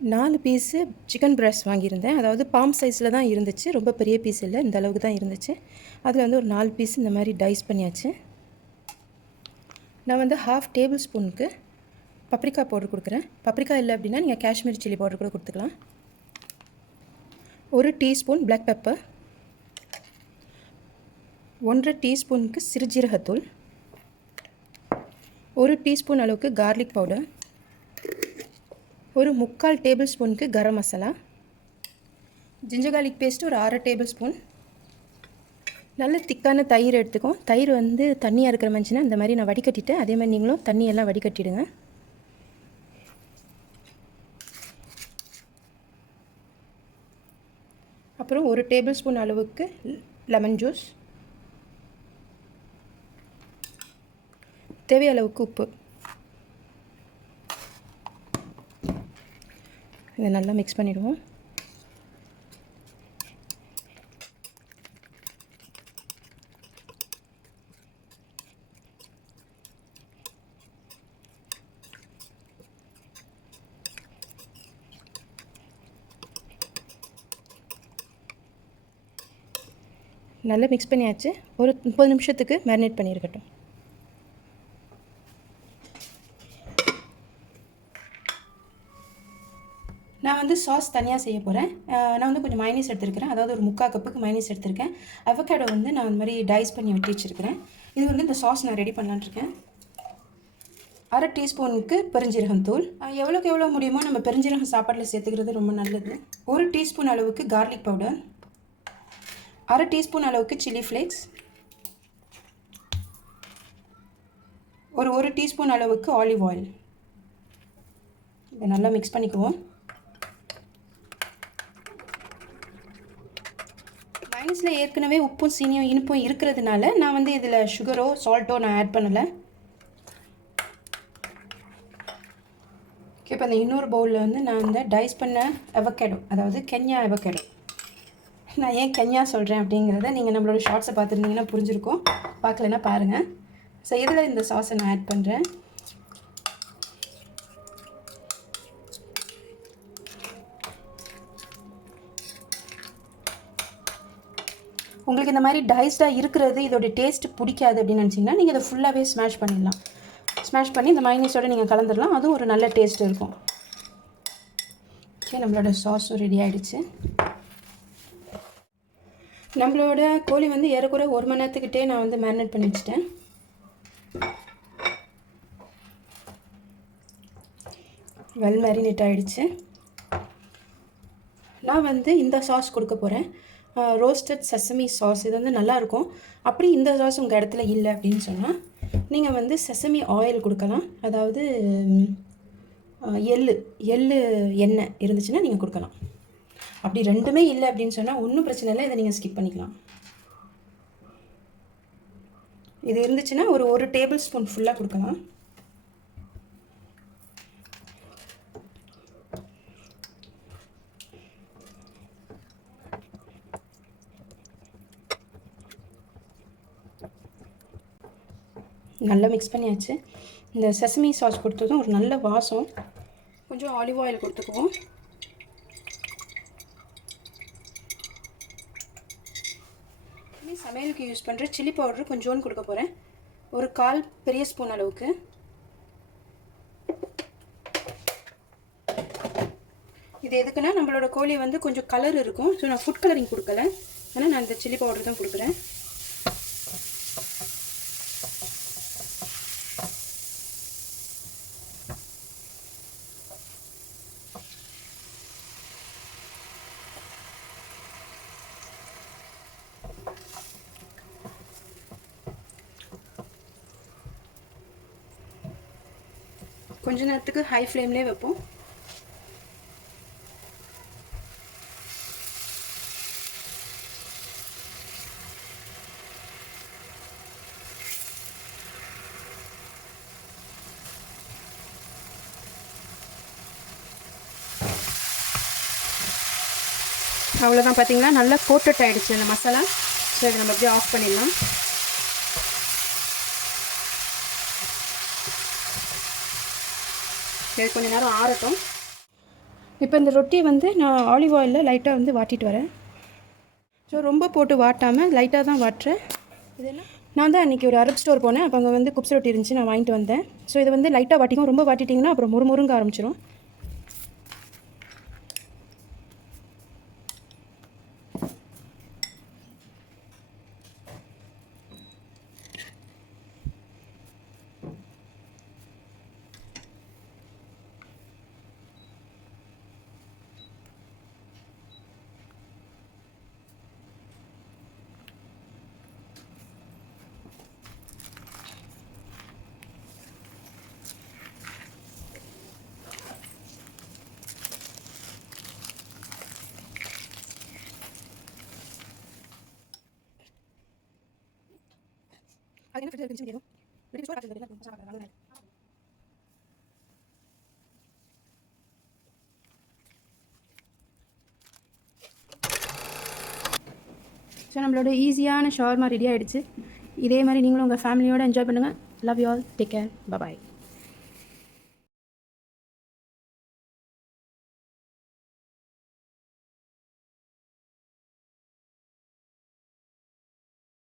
4 piece chicken breast வாங்கியிருந்தேன். அதாவது bomb சைஸில் தான் இருந்துச்சு. ரொம்ப பெரிய பீஸ் இல்லை, இந்த அளவுக்கு தான் இருந்துச்சு. அதில் வந்து ஒரு 4 பீஸ் இந்த மாதிரி டைஸ் பண்ணியாச்சு. நான் வந்து 1/2 டேபிள் ஸ்பூனுக்கு பப்ரிக்கா பவுடர் கொடுக்குறேன். பப்ரிக்கா இல்லை அப்படின்னா நீங்கள் காஷ்மீரி சில்லி பவுடர் கூட கொடுத்துக்கலாம். 1 டீஸ்பூன் பிளாக் பெப்பர், 1/2 டீஸ்பூனுக்கு சிறுஜீரகத்தூள், 1 டீஸ்பூன் அளவுக்கு கார்லிக் பவுடர், ஒரு 3/4 டேபிள் ஸ்பூனுக்கு garam masala, ginger garlic paste ஒரு 1/2 டேபிள் ஸ்பூன். நல்ல திக்கான தயிர் எடுத்துக்கும். தயிர் வந்து தண்ணியாக இருக்கிற மனுச்சுன்னா இந்த மாதிரி நான் வடிகட்டிட்டேன். அதே மாதிரி நீங்களும் தண்ணியெல்லாம் வடிகட்டிடுங்க. அப்புறம் 1 டேபிள் ஸ்பூன் அளவுக்கு லெமன் ஜூஸ், தேவையான அளவுக்கு உப்பு. இதை நல்லா மிக்ஸ் பண்ணிவிடுவோம். நல்லா மிக்ஸ் பண்ணியாச்சு. ஒரு 30 நிமிஷத்துக்கு மேரினேட் பண்ணியிருக்கட்டும். நான் வந்து சாஸ் தனியாக செய்ய போகிறேன். நான் வந்து கொஞ்சம் மைனஸ் எடுத்துருக்கிறேன். அதாவது ஒரு 3/4 கப்புக்கு மைனஸ் எடுத்திருக்கேன். அவகேடோ வந்து நான் அந்த மாதிரி டைஸ் பண்ணி வெட்டி வச்சுருக்கிறேன். இது வந்து இந்த சாஸ் நான் ரெடி பண்ணலான்ட்ருக்கேன். 1/2 டீஸ்பூனுக்கு பெருஞ்சீரகம் தூள். எவ்வளோக்கு எவ்வளோ முடியுமோ நம்ம பெருஞ்சீரகம் சாப்பாட்டில் சேர்த்துக்கிறது ரொம்ப நல்லது. 1 டீஸ்பூன் அளவுக்கு கார்லிக் பவுடர், 1/2 டீஸ்பூன் அளவுக்கு சில்லி ஃப்ளேக்ஸ், ஒரு 1 டீஸ்பூன் அளவுக்கு ஆலிவ் ஆயில். இதை நல்லா மிக்ஸ் பண்ணிக்குவோம். மைனஸில் ஏற்கனவே உப்பும் சீனியும் இனிப்பும் இருக்கிறதுனால நான் வந்து இதில் சுகரோ சால்ட்டோ நான் ஆட் பண்ணலை. ஓகே, இப்போ அந்த இன்னொரு பவுலில் வந்து நான் இந்த டைஸ் பண்ண அவகேடோ, அதாவது கென்யா அவகேடோ. நான் ஏன் கென்யா சொல்கிறேன் அப்படிங்கிறத நீங்கள் நம்மளோட ஷார்ட்ஸை பார்த்துருந்தீங்கன்னா புரிஞ்சிருக்கும். பார்க்கலன்னா பாருங்கள். ஸோ இதில் இந்த சாஸை நான் ஆட் பண்ணுறேன். உங்களுக்கு இந்த மாதிரி டைஸ்டாக இருக்கிறது இதோட டேஸ்ட் பிடிக்காது அப்படின்னு நினச்சிங்கன்னா நீங்கள் இதை ஃபுல்லாகவே ஸ்மாஷ் பண்ணிடலாம். ஸ்மாஷ் பண்ணி இந்த மைனஸோடு நீங்கள் கலந்துடலாம். அதுவும் ஒரு நல்ல டேஸ்ட் இருக்கும். ஓகே, நம்மளோட சாஸும் ரெடி ஆகிடுச்சு. நம்மளோட கோழி வந்து ஏறக்குறை 1 மணி நேரத்துக்கிட்டே நான் வந்து மேரினேட் பண்ணி வச்சுட்டேன். வெல் மேரினேட் ஆகிடுச்சு. நான் வந்து இந்த சாஸ் கொடுக்க போகிறேன், ரோஸ்டட் செசமி சாஸ். இது வந்து நல்லாயிருக்கும். அப்படி இந்த சாஸ் உங்கள் இடத்துல இல்லை அப்படின்னு சொன்னால் நீங்கள் வந்து செசமி ஆயில் கொடுக்கலாம். அதாவது எள்ளு எண்ணெய் இருந்துச்சுன்னா நீங்கள் கொடுக்கலாம். அப்படி ரெண்டுமே இல்லை அப்படின்னு சொன்னால் ஒன்றும் பிரச்சனை இல்லை, இதை நீங்கள் ஸ்கிப் பண்ணிக்கலாம். இது இருந்துச்சுன்னா ஒரு 1 டேபிள் ஸ்பூன் ஃபுல்லாக கொடுக்கலாம். நல்லா மிக்ஸ் பண்ணியாச்சு. இந்த செசமி சாஸ் கொடுத்ததும் ஒரு நல்ல வாசம். கொஞ்சம் ஆலிவ் ஆயில் கொடுத்துக்குவோம். சமையலுக்கு யூஸ் பண்ணுற சில்லி பவுடர் கொஞ்சோன்னு கொடுக்க போகிறேன். ஒரு 1/4 பெரிய ஸ்பூன் அளவுக்கு. இது எதுக்குன்னா நம்மளோட கோழி வந்து கொஞ்சம் கலர் இருக்கும். ஸோ நான் ஃபுட் கலரிங் கொடுக்கல, ஆனால் நான் இந்த சில்லி பவுடர் தான் கொடுக்குறேன். கொஞ்ச நேரத்துக்கு ஹை ஃப்ளேம்லேயே வைப்போம். அவ்வளோதான், பார்த்தீங்களா நல்லா கோட்டட் ஆகிடுச்சு அந்த மசாலா. ஸோ இதை நம்ம அப்படியே ஆஃப் பண்ணிடலாம். இது கொஞ்ச நேரம் ஆறட்டும். இப்போ இந்த ரொட்டி வந்து நான் ஆலிவ் ஆயிலில் லைட்டாக வந்து வாட்டிட்டு வரேன். ஸோ ரொம்ப போட்டு வாட்டாமல் லைட்டாக தான் வாட்டுறேன். இது என்ன, நான் தான் அன்றைக்கி ஒரு அரப் ஸ்டோர் போனேன். அப்போ அங்கே வந்து குப்ஸ் ரொட்டி இருந்துச்சு, நான் வாங்கிட்டு வந்தேன். ஸோ இதை வந்து லைட்டாக வாட்டிக்கும், ரொம்ப வாட்டிட்டிங்கன்னா அப்புறம் முறுமுறுங்க ஆரம்பிச்சிடும். அது என்ன ஃப்ரிட்ஜில் இருந்துச்சு ரெடி ஸ்டோர் ஆச்சு. ஸோ நம்மளோட ஈஸியான ஷவர்மா ரெடி ஆகிடுச்சு. இதே மாதிரி நீங்களும் உங்கள் ஃபேமிலியோடு என்ஜாய் பண்ணுங்கள். Love you all. Take care. Bye.